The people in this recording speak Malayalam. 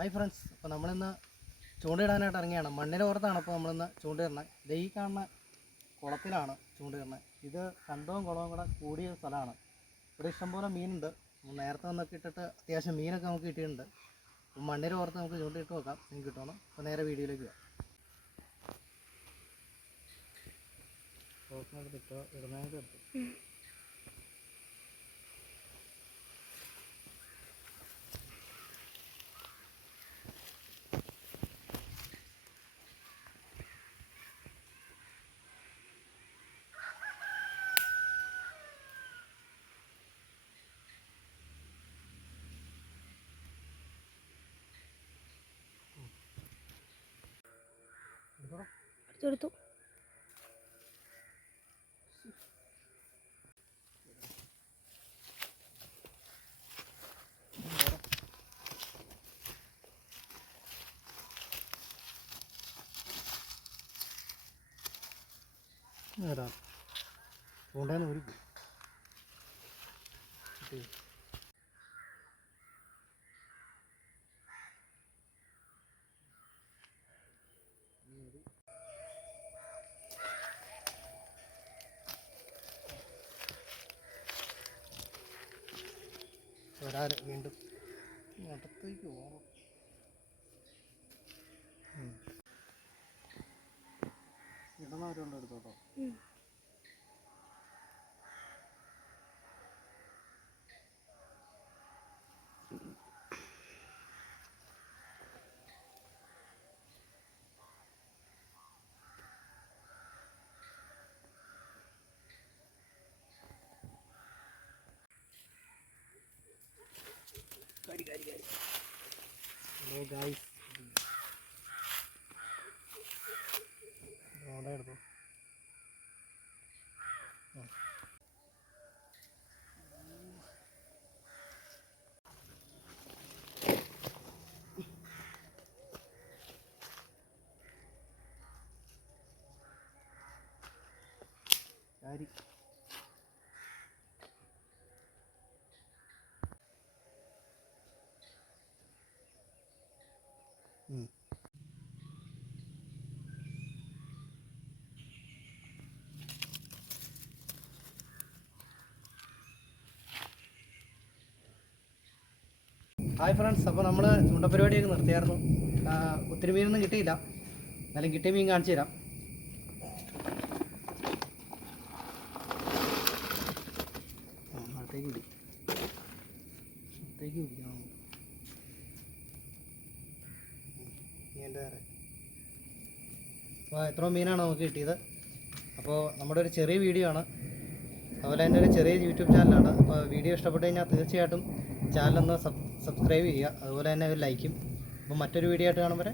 ഹായ് ഫ്രണ്ട്സ് അപ്പോൾ നമ്മളിന്ന് ചൂണ്ടയിടാനായിട്ട് ഇറങ്ങിയാണ്. മണ്ണിന്റെ പുറത്താണ് അപ്പോൾ നമ്മളിന്ന് ചൂണ്ടയിടണത് ഇത് ഈ കാണുന്ന കുളത്തിലാണ് ചൂണ്ടയിടണത് ഇത് കണ്ടവും കുളവും കൂടെ കൂടിയ സ്ഥലമാണ്. ഇവിടെ ഇഷ്ടംപോലെ മീനുണ്ട്. നേരത്തെ വന്നൊക്കെ ഇട്ടിട്ട് അത്യാവശ്യം മീനൊക്കെ നമുക്ക് കിട്ടിയിട്ടുണ്ട്. അപ്പോൾ മണ്ണിന്റെ പുറത്ത് നമുക്ക് ചൂണ്ടയിട്ട് നോക്കാം. മീൻ കിട്ടണം അപ്പോൾ നേരെ വീഡിയോയിലേക്ക് പോകാം ഇടുന്നതിന്റെ എടുത്തു? നേരാ ചൂണ്ടേന്ന് ഒരു വരാൽ വീണ്ടും അടുത്തേക്ക് പോകണം ഇടന്നവരുണ്ട് എടുത്തോട്ടോ ഹലോ ഗായ്സ് അവിടെ എടുത്തു? ശരി ഹായ് ഫ്രണ്ട്സ് അപ്പോൾ നമ്മൾ ചൂണ്ടപ്പരിപാടിയൊക്കെ നിർത്തിയായിരുന്നു. ആ, ഒത്തിരി മീനൊന്നും കിട്ടിയില്ല. എന്നാലും കിട്ടിയ മീൻ കാണിച്ചു തരാം. അടുത്തേക്ക് പിടി. അടുത്തേക്ക് പിടിക്കണം. നേരെ അപ്പോൾ എത്ര മീനാണ് നമുക്ക് കിട്ടിയത്. അപ്പോൾ നമ്മുടെ ഒരു ചെറിയ വീഡിയോ ആണ്. അതുപോലെ തന്നെ ഒരു ചെറിയ യൂട്യൂബ് ചാനലാണ്. അപ്പോൾ വീഡിയോ ഇഷ്ടപ്പെട്ട് കഴിഞ്ഞാൽ തീർച്ചയായിട്ടും ചാനലൊന്ന് സബ് സബ്സ്ക്രൈബ് ചെയ്യുക. അതുപോലെ തന്നെ ഒരു ലൈക്കും. അപ്പോൾ മറ്റൊരു വീഡിയോ ആയിട്ട് കാണുമ്പോൾ